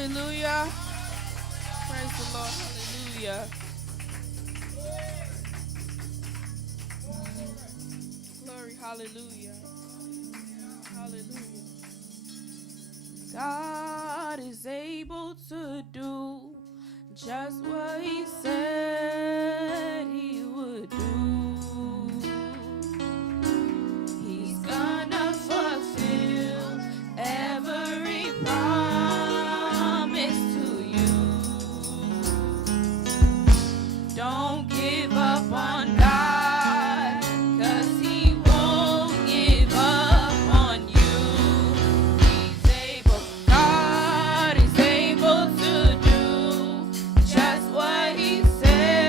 Hallelujah. Praise the Lord. Hallelujah. Glory. Hallelujah. Hallelujah. God is able to do just what he said he would do. He's gonna fulfill every promise to you. Don't give up on God, 'cause he won't give up on you. He's able, God is able to do just what he said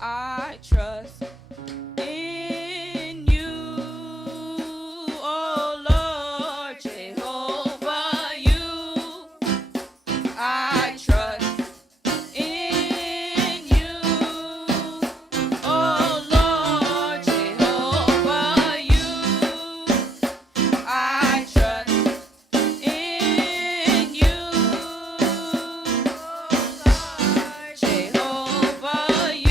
I trust in you, oh Lord Jehovah, you. I trust in you, oh Lord Jehovah, you. I trust in you, oh Lord Jehovah, you.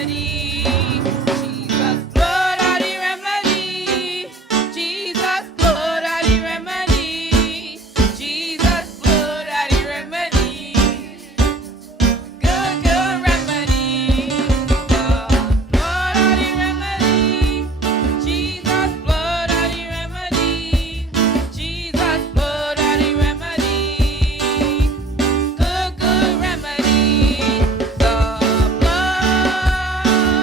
remedy. Jesus, blood are the remedy. Jesus, blood are the remedy. Jesus, blood are the remedy. Good, good remedy. Blood are the remedy. Jesus, blood are the remedy. Jesus, blood are the remedy. Good, good remedy. The blood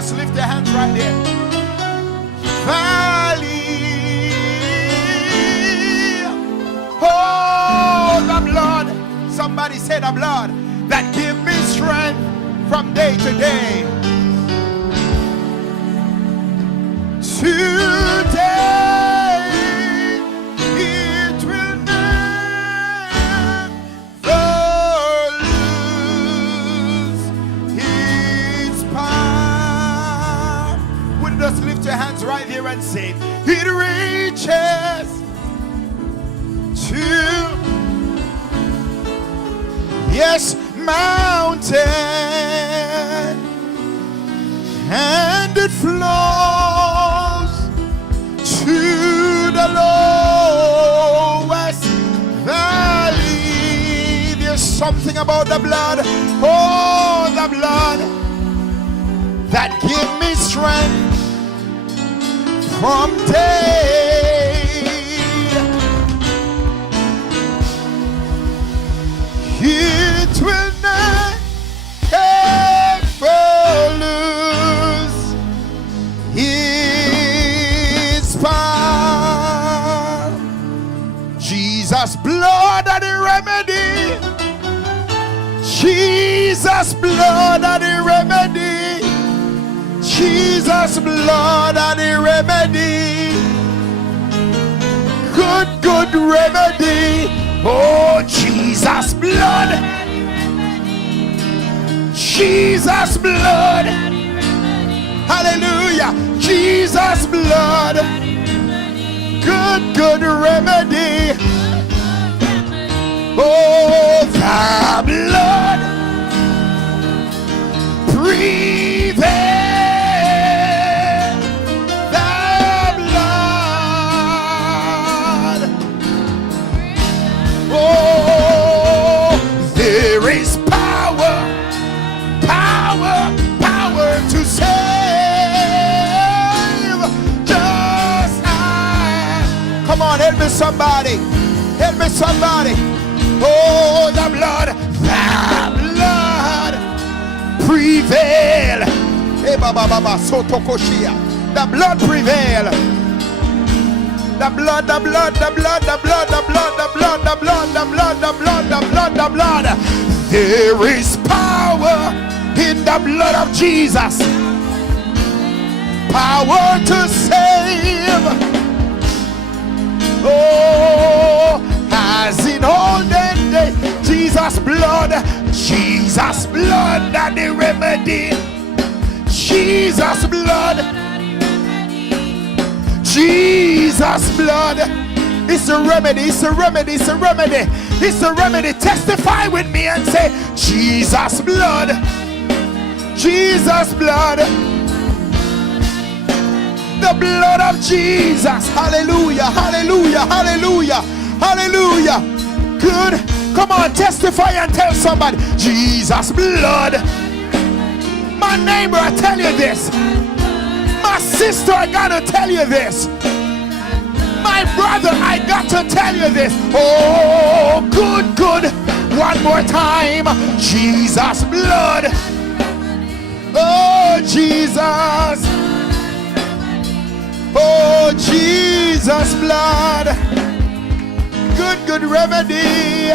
Just lift your hands right there. Valley. Oh, the blood. Somebody say the blood that give me strength from day to day. Today it will never lose its power. Would you just lift your hands right here and say, it reaches to, yes, mountain, and it flows to the lowest valley. There's something about the blood, oh, the blood that give me strength from day. It will not ever lose its power. Jesus' blood and the remedy. Jesus' blood and the remedy. Jesus' blood and the remedy. Good, good remedy. Oh, Jesus' blood. Jesus' blood. Hallelujah. Jesus' blood. Good, good remedy. Oh, the blood prevails. The blood. Oh, there is power, power, power to save. Just as. Come on, help me somebody. Help me somebody. Oh, the blood prevail. Hey, Baba, Baba, Sotokoshia. The blood prevail. The blood, the blood, the blood, the blood, the blood, the blood, the blood, the blood, the blood, the blood, the blood. There is power in the blood of Jesus. Power to save. Oh, as in olden days, Jesus' blood and the remedy. Jesus' blood. Jesus' blood. It's a remedy, it's a remedy, it's a remedy. It's a remedy. Testify with me and say, Jesus' blood. Jesus' blood. The blood of Jesus. Hallelujah, hallelujah, hallelujah, hallelujah. Good. Come on, testify and tell somebody, Jesus' blood. My neighbor, I tell you this. My sister, I gotta tell you this. My brother, I got to tell you this. Oh, good, good. One more time. Jesus' blood. Oh, Jesus. Oh, Jesus' blood. Good, good remedy.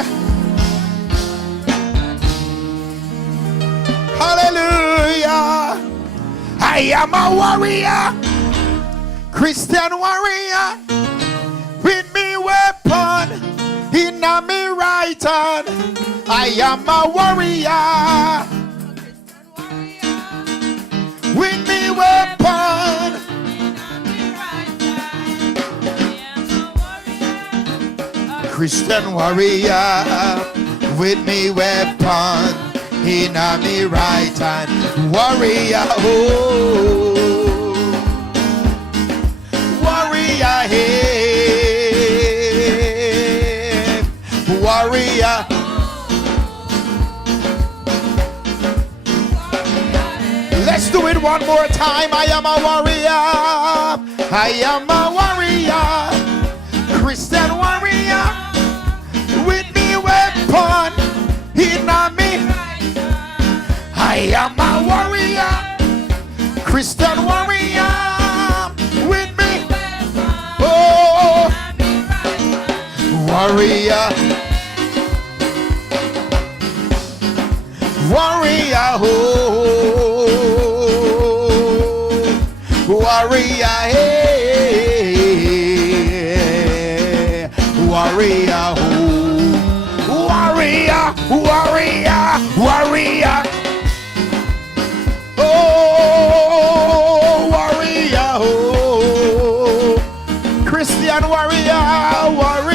Hallelujah. I am a warrior, Christian warrior, with me weapon in me right hand. I am a warrior, with me weapon. Christian warrior, with me weapon in me right hand. Warrior, oh, warrior, hey, warrior. Let's do it one more time. I am a warrior. I am a warrior, Christian warrior, with me weapon in me. I am a warrior, Christian warrior with me. Oh, warrior. Warrior, oh, warrior, hey, warrior, oh, warrior, warrior, warrior, oh, warrior, oh, Christian warrior, warrior.